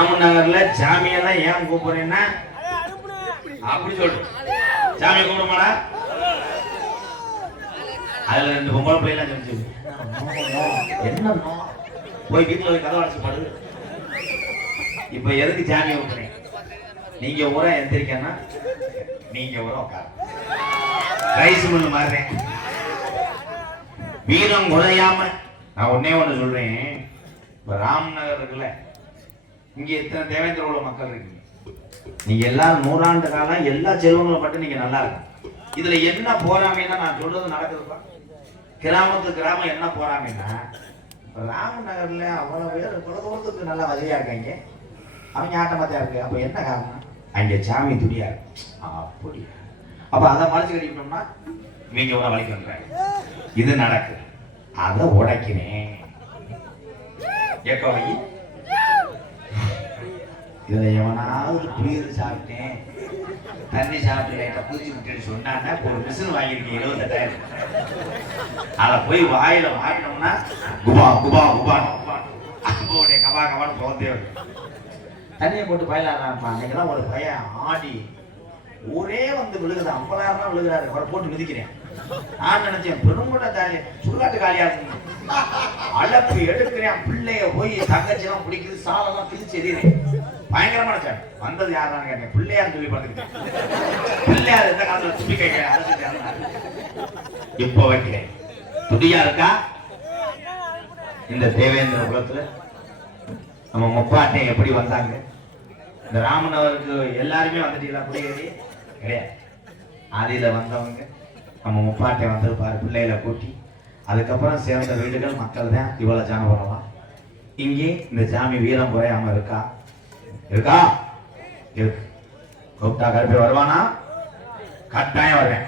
ராமன் நகர்ல சாமியெல்லாம் ஏன் கூப்பிடுறேன்னா அப்படி சொல்லு சாமி கூப்பிடுமாடா? அதுல ரெண்டு பொம்பளை பிள்ளைலாம் சொல்லிச்சு என்ன? போய் வீட்டுல போய் கதவை அடைச்சு பாடு. இப்ப எதுக்கு சாமி கூப்பிடுறேன் நீங்க ஊரா எந்திரிக்கன்னா நீங்க ஊரா உட்காரு ரைஸ் மில் மாறுறேன். வீரம் குறையாம நான் ஒன்னே ஒண்ணு சொல்றேன். இப்ப ராம் நகர் இருக்குல்ல இங்க எத்தனை தேவேந்திர குல மக்கள் இருக்கீங்க? நீங்க எல்லா நூறாண்டு காலம் எல்லா செல்வங்களும் மட்டும் நீங்க நல்லா இருக்கும் இதுல என்ன போறாமைன்னா நான் சொல்றது நடக்குதுப்பா. கிராமத்து கிராமம் என்ன போறாமைன்னா ராமநகர்ல அவ்வளவு பேர் குலதூரத்துக்கு நல்லா வசதியா இருக்காங்க. அவங்க ஆட்டமாத்தியா இருக்கு. அப்ப என்ன காரணம்? அங்க சாமி துடியா இருக்கு. அப்படி அப்ப அதை மறைச்சு கட்டிக்கிட்டோம்னா ஒரு உன வலிக்கிறாங்க இது நடக்குது. அதை உடைக்கினேன் ஏக்கோ வை இதுல எவனாவது பீர் சாப்பிட்டேன் தண்ணி சாப்பிட்டு லைட்டா குதிச்சு விட்டுன்னு சொன்னான்னா ஒரு மிஷின் வாங்கியிருக்கேன் இருபத்தெட்டாயிரம் அதை போய் வாயில மாட்டினோம்னா குபா குபா குபா. அப்போடைய கபா கபான்னு குழந்தைய தண்ணியை போட்டு பயலாடுறான்ப்பா. அன்னைக்கு ஒரு பையன் ஆடி. ஊரே வந்து விழுகுது. ஐம்பதாயிரம் தான் விழுகிறாரு. அவரை போட்டு மிதிக்கிறேன். நான் நினைச்சேன் பெரும்பட காலி சுடுகாட்டு காலியா இருக்கு அழப்பு எடுக்கிறேன். பிள்ளைய போய் தங்கச்சிலாம் பிடிக்குது. சாலெல்லாம் பிரிச்சு எறிகிறேன் பயங்கரமான சார் வந்தது யாரான்னு கேட்டேன். பிள்ளையார் சொல்லி பார்த்துக்கிட்டேன். பிள்ளையார் எந்த காலத்துல துப்பி கேட்கிறேன் இப்போ வைக்கிறேன். துடியா இருக்கா? இந்த தேவேந்திர குலத்துல நம்ம முப்பாட்டை எப்படி வந்தாங்க? இந்த ராமனவருக்கு எல்லாருமே வந்துட்டீங்களா? குடியேறி? கிடையாது. ஆதியில வந்தவங்க நம்ம முப்பாட்டை வந்திருப்பாரு பிள்ளைகளை கூட்டி. அதுக்கப்புறம் சேர்ந்த வீடுகள் மக்கள் தான் இவ்வளவு ஜனம் இங்கே இந்த சாமி வீரம் குறையாம இருக்கா? இருக்கா? இருக்கு. கூப்பிட்டா கருப்பி வருவானா? கட்டாயம் வருவேன்.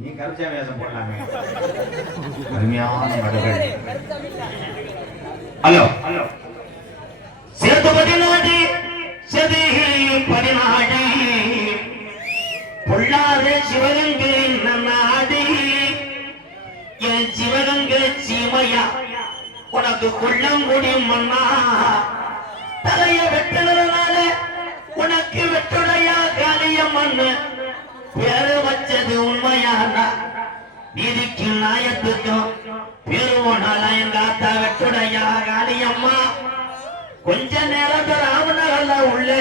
நீ கருச்சா வேஷம் போடலாமே. அருமையான மடகள் ஹலோ. ஹலோ. சேத்துபதி பதினாடி சதி பதினாடி பொள்ளாத சிவகங்கை நன்னாடி. என் சிவகங்கை சீமையா. உனக்கு கொள்ளங்குடி மன்னா. தலைய வெட்டுனதுனால உனக்கு வெட்டுடையா காலிய மண்ணு பேரு வச்சது உண்மையானா நீதிக்கு நியாயத்துக்கும் பெருவோனால எங்க ஆத்தா வெட்டுடையா காளியம்மா. கொஞ்ச நேரத்து ராமநகர்ல உள்ளே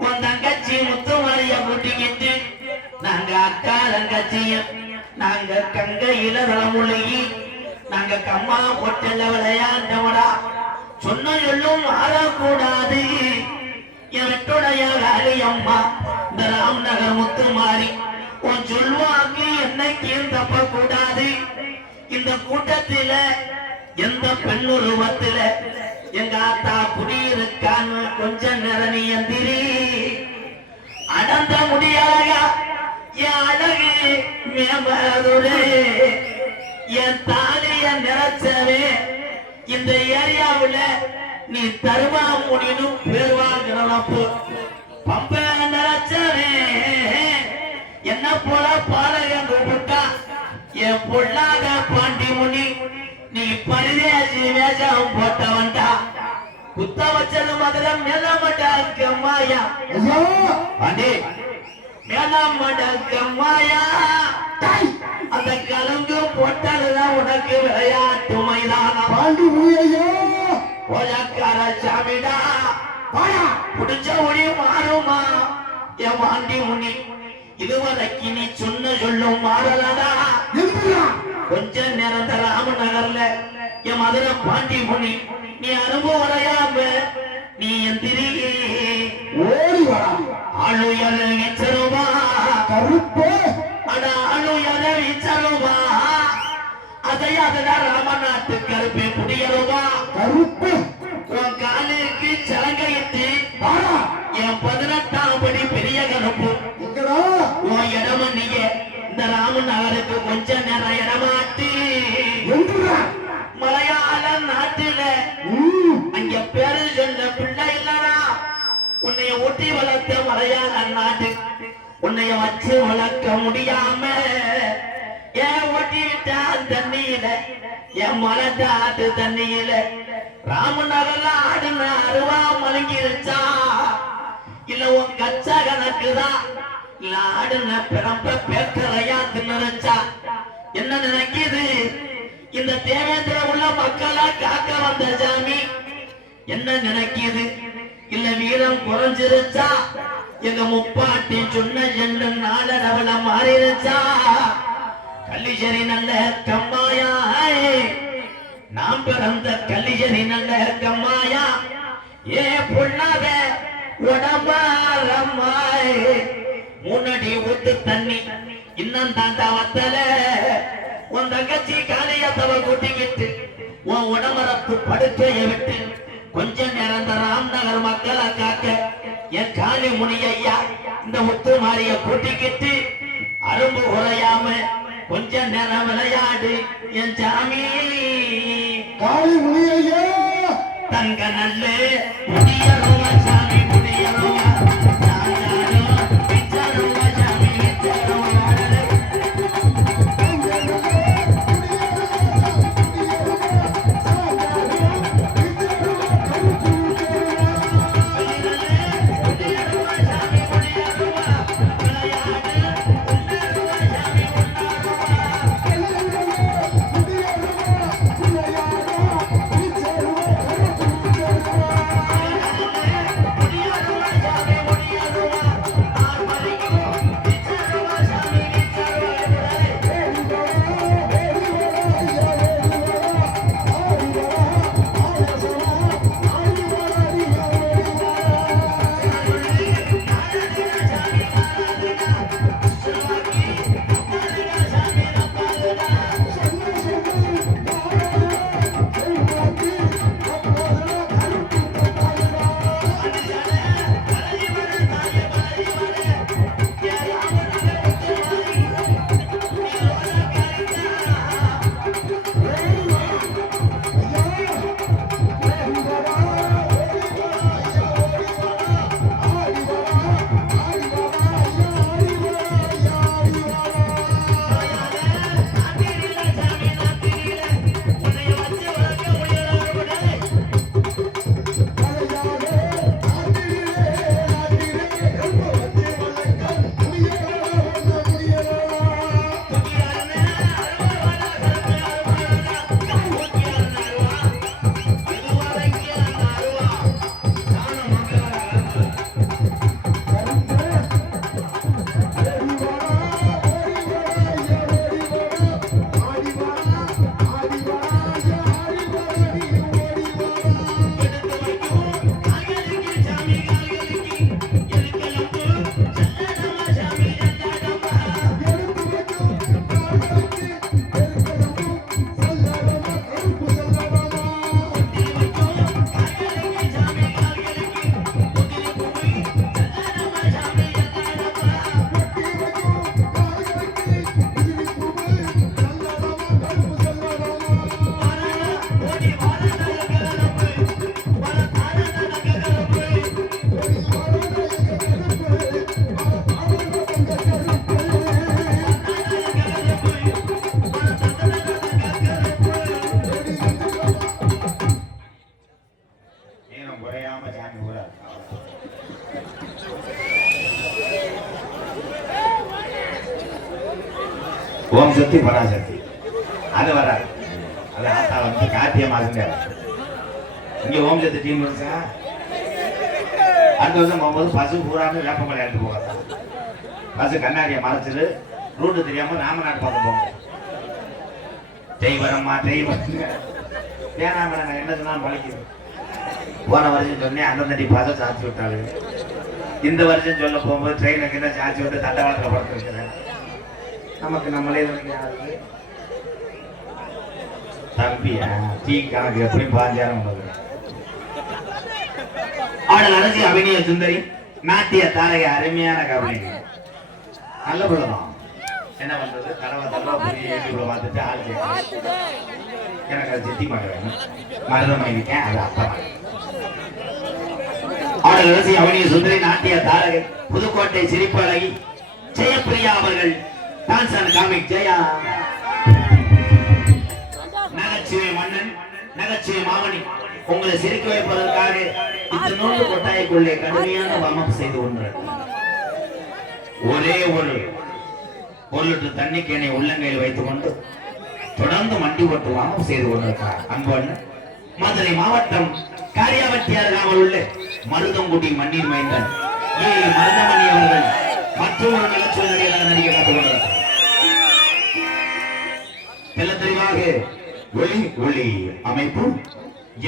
உன் தங்கச்சி முத்துமாரிய கூட்டிக்கிட்டு நாங்க அக்கா தங்கச்சியும் நாங்க கங்கையில ரளமுழுகி நாங்க கம்மா பொட்டல விளையாண்டவடா சொன்ன சொல்லும் மாறக்கூடாது என் வெட்டுடைய காளியம்மா இந்த ராம்நகர் முத்துமாரி உன் சொல்வாக்கு என்னைக்கும் தப்ப கூடாது இந்த கூட்டத்தில எந்த பெண்ணுருவத்தில எங்க ஆத்தா குடியிருக்கான்னு கொஞ்ச நேரம் நீ எந்திரி. அடந்த முடியாதா என் அழகு மேம்பரதுலே என் தாலிய நிறச்சவே இந்த ஏரியாவுல நீ தருவா முடினும் பேர் வாங்குறப்போ பம்ப நிறைச்சவே என்ன போல பாலகன் கூப்பிட்டா என் பொல்லாத பாண்டி முனி நீ பரிதேசி வேஷம் போட்டவன்டா. குத்த வச்சது மதுரை மேலமட்டா கம்மாயா பாண்டி மேலமட கம்மாயா அந்த கலங்கு போட்டதுதான் உனக்கு விளையாட்டு மைதானம் பாண்டி முனியையா ஓலக்கார சாமிடா பாயா புடிச்ச ஒளி மாறுமா? என் வாண்டி முனி இதுவரைக்கு நீ சொன்ன சொல்லும் மாறலடா. கொஞ்ச நேரம் தர ராமநகர்ல என் மதுரை பாண்டி முனி நீ அனுபவம் வரையாம நீ எந்திரி ஓடி வா ஆளுயர வீச்சருவா கருப்பே. அட ஆளுயர வீச்சருவா அதை அதடா ராமநாட்டு கருப்பே. குடியருவா கருப்பே உன் காலுக்கு சலங்கையிட்டு வாடா. என் பதினெட்டாம் படி பெரிய கருப்பு உன் இடம நீங்க இந்த ராமன் நகருக்கு கொஞ்ச நேரம் எந்திரா மலையாள நாட்டுல அங்க பேரு சொல்ல பிள்ளை இல்லடா. உன்னைய ஊட்டி வளர்த்த மலையாள நாடு. உன்னைய வச்சு வளர்க்க முடியாம ஏன் ஓட்டி தண்ணியில என் மலட்டாட்டு தண்ணியில ராமநகர்ல ஆடுன அருவா மலங்கிருச்சா? இல்ல உன் கச்சா கணக்குதான் இல்ல ஆடுன பிறம்ப பேக்கரையா தின்னுச்சா என்ன நினைக்குது? இந்த தேவேந்திர உள்ள மக்களா காக்க வந்த சாமி என்ன நினைக்குது? இல்ல வீரம் குறைஞ்சிருச்சா? எங்க முப்பாட்டி சொன்ன என்று எண்ணு அவள மாறிருச்சா? கல்லிஜரி நல்ல கம்மாயா நாம் பிறந்த கல்லிஜரி நல்ல கம்மாயா? ஏ பொண்ணாத உடம்பாரம்மாய் முன்னாடி ஊத்து தண்ணி இன்னும் தாண்டா வத்தல. உன் தங்கச்சி காலையா தவ கூட்டிக்கிட்டு உன் உடம்பரத்து படுக்கையை விட்டு கொஞ்ச நேரம் இந்த ராம்நகர் மக்களை காக்க என் காளி முனி ஐயா இந்த முத்து மாரிய கூட்டிக்கிட்டு அரும்பு உரையாம கொஞ்ச நேரம் விளையாடு என் சாமி. காளி முனியையா! தங்க நல்ல முடியருவா சாமி முடியருவா ஓம் சக்தி பராசக்தி அது வராது. அது ஆத்தா வந்து காத்திய மாசுங்க இங்க ஓம் சக்தி டீம் இருக்கா? அடுத்த வருஷம் போகும்போது பசு பூராமே வேப்பமலை எடுத்து போகிறதா பசு கண்ணாடியை மறைச்சிட்டு ரூட்டு தெரியாம ராமநாட்டு பக்கம் போவோம் தெய்வரம்மா தெய்வம் வேணாம நான் என்ன சொன்னாலும் பழிக்கிறோம் போன வருஷம் சொன்னேன் அந்த தண்டி பாசம் சாத்தி விட்டாங்க இந்த வருஷம் சொல்ல போகும்போது ட்ரெயினுக்கு என்ன சாச்சி விட்டு தண்டவாளத்தில் படுத்துருக்கிறேன். நமக்கு நம்மளே தம்பியா? டீ கணக்கு எப்படி பாஞ்சாரம் ஆடல் அரசி அபிநய சுந்தரி நாட்டிய தாரகை அருமையான கபடி நல்ல பிள்ளைதான் என்ன பண்றது? புரிய யூடியூப்ல பார்த்துட்டு ஆள் எனக்கு அது சித்தி மகன் வேணும். மருதம் இருக்கேன் அது அப்பா அரசி அவனிய சுந்தரி நாட்டிய தாரகை புதுக்கோட்டை சிரிப்பழகி ஜெயப்பிரியா அவர்கள் டான்ஸ் ஆன காமிக் ஜெயா நகைச்சுவை மன்னன் நகைச்சுவை மாமணி. உங்களை சிரிக்க வைப்பதற்காக இத்தனோண்டு கொட்டாய்க்குள்ளே கடுமையான வமம் செய்து கொண்டார் ஒரே ஒரு ஒரு லிட்டர் தண்ணிக்கு என்னை உள்ளங்கையில் வைத்துக் கொண்டு தொடர்ந்து மண்டி ஓட்டு வாமம் செய்து கொண்டிருக்கிறார். அன்பு மதுரை மாவட்டம் காரியாவட்டி அருகாமல் உள்ள மருதங்குடி மண்ணீர் மைந்தன். ஏ. மருதமணி அவர்கள் மற்றொரு நிலச்சொல் நடிகராக நடிகை கற்றுக் கொண்டிருக்கிறார். தெல்ல தெளிவாக ஒளி ஒளி அமைப்பு.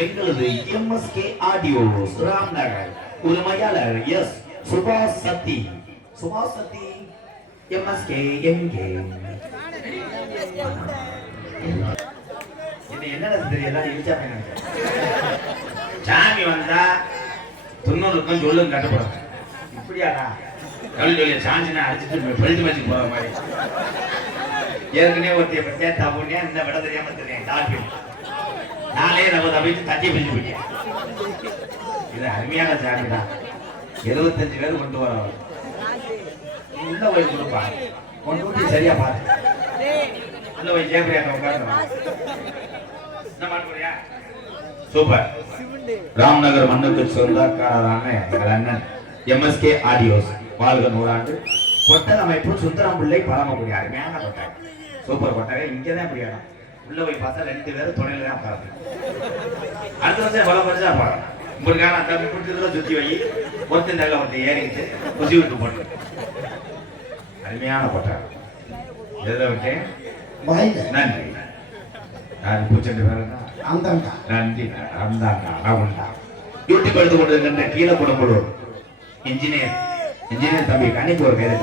எங்களது எம்எஸ்கே ஆடியோ ராம்நகர். உரிமையாளர் எஸ் சுபாஷ் சத்தி சுபாஷ் சத்தி எம்எஸ்கே எங்கே? இது என்ன தெரியல இடிச்சா சாமி வந்தா துண்ணூறுக்கும் சொல்லும் கட்டுப்படும். இப்படியாடா? கல் சொல்லி சாஞ்சினா அடிச்சுட்டு பெல்ட் வச்சு போற மாதிரி. ஏற்கனவே ஒருத்தைய பத்தியா தப்புனே இந்த விட தெரியாம தெரியும் டால்பின் நாளே நம்ம தப்பிச்சு தட்டி பிடிச்சு போயிட்டேன். இது அருமையான சாமி தான். எழுபத்தஞ்சு பேர் கொண்டு வர உள்ள போய் கொடுப்பா. கொண்டு வந்து சரியா பாரு. உள்ள போய் ஜெயபிரியா உட்காந்து என்ன பண்ணுறியா சூப்பர். ராம்நகர் மண்ணுக்கு சொந்தக்காரரான எங்கள் அண்ணன் எம்எஸ்கே ஆடியோஸ். வாழ்க நூறாண்டு. கொட்டல் அமைப்பு சுந்தரம் பிள்ளை பரமக்குடி. அருமையான கொட்டகை சூப்பர் கொட்டகை இங்கே தான் இப்படி உள்ள போய் பார்த்தா ரெண்டு பேரும் துணையில தான் உட்காரு அடுத்த வருஷம் எவ்வளவு வருஷம் பாருங்க உங்களுக்கான அந்த பிடிச்சதுல சுத்தி வை ஒருத்தன் தள்ள ஒருத்தன் ஏறிக்கிட்டு குசி விட்டு போட்டு. அருமையான கொட்டகை எதில் விட்டேன்? நன்றி. நான் பூச்செண்டு அந்தண்டா. நன்றி. அந்தாங்க அவுண்டா யூடியூப் எடுத்து கொண்டிருக்கின்ற கீழே குடம்புலூர் இன்ஜினியர். இன்ஜினியர் தம்பி கணிக்கு ஒரு கைது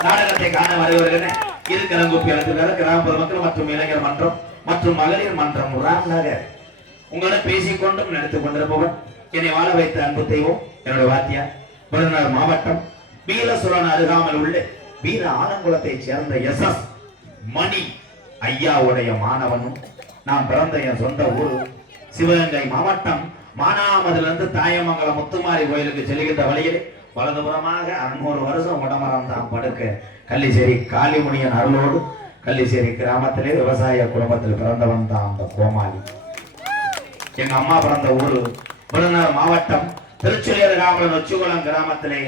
நாடகத்தை காண வருகிறேன் இது அழைத்துள்ளார் கிராமப்புற மக்கள் மற்றும் இளைஞர் மன்றம் மற்றும் மகளிர் மன்றம் ராம்நகர் உங்களோட பேசிக்கொண்டும் நடத்தி கொண்டிருப்பவன் என்னை வாழ வைத்த அன்பு தெய்வம் என்னுடைய வாத்தியார் விருதுநகர் மாவட்டம் வீரசுரன் அருகாமல் உள்ள வீர ஆலங்குளத்தைச் சேர்ந்த எஸ் எஸ் மணி ஐயாவுடைய மாணவனும் நான் பிறந்த என் சொந்த ஊர் சிவகங்கை மாவட்டம் மானாமதிலிருந்து தாயமங்கலம் முத்துமாரி கோயிலுக்கு செல்கின்ற வழியில் வலதுபுறமாக அறுநூறு வருஷம் உடமரம் தான் படுக்க. கள்ளிச்சேரி காளிமுனியன் அருளோடு கள்ளிச்சேரி கிராமத்திலே விவசாய குடும்பத்தில் பிறந்தவன் தான் அந்த கோமாளி. எங்க அம்மா பிறந்த ஊரு விருதுநகர் மாவட்டம் திருச்சுழியர் காவலன் நொச்சிகுளம் கிராமத்திலே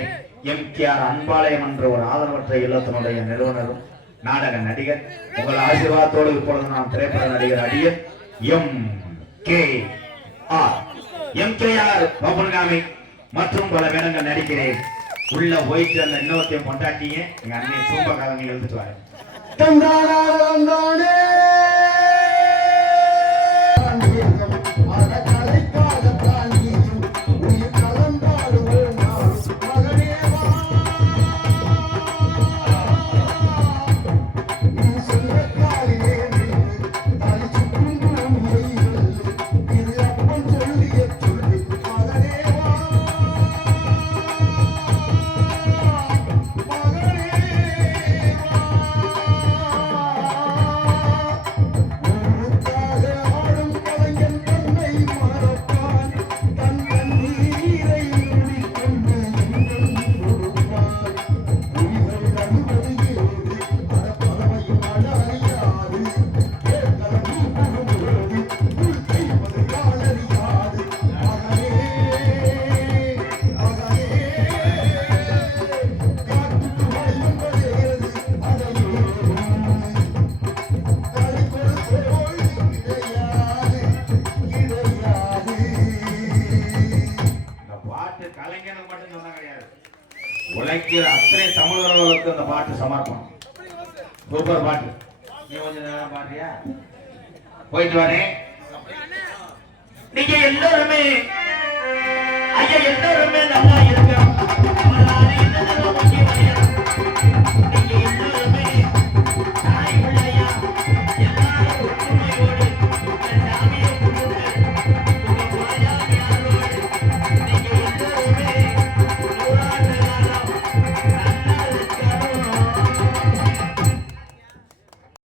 எம் கே ஆர் அன்பாலயம் என்ற ஒரு ஆதரவற்ற இல்லத்தினுடைய நிறுவனரும் நாடக நடிகர். உங்கள் ஆசீர்வாதத்தோடு இப்பொழுது நான் திரைப்பட நடிகர் அடியர் M K R. M K R பபன்காமி மற்றும் பல வேடங்கள் நடிக்கிறேன். உள்ள போயிட்டு அந்த இன்னொருத்தையும் கொண்டாட்டிங்க எங்க அண்ணன் சூப்ப கலங்க எழுதிட்டு வரேன் போயிட்டு வரேன் நீங்க எல்லாருமே ஐயா எல்லாருமே நல்லா இருக்கிறாங்க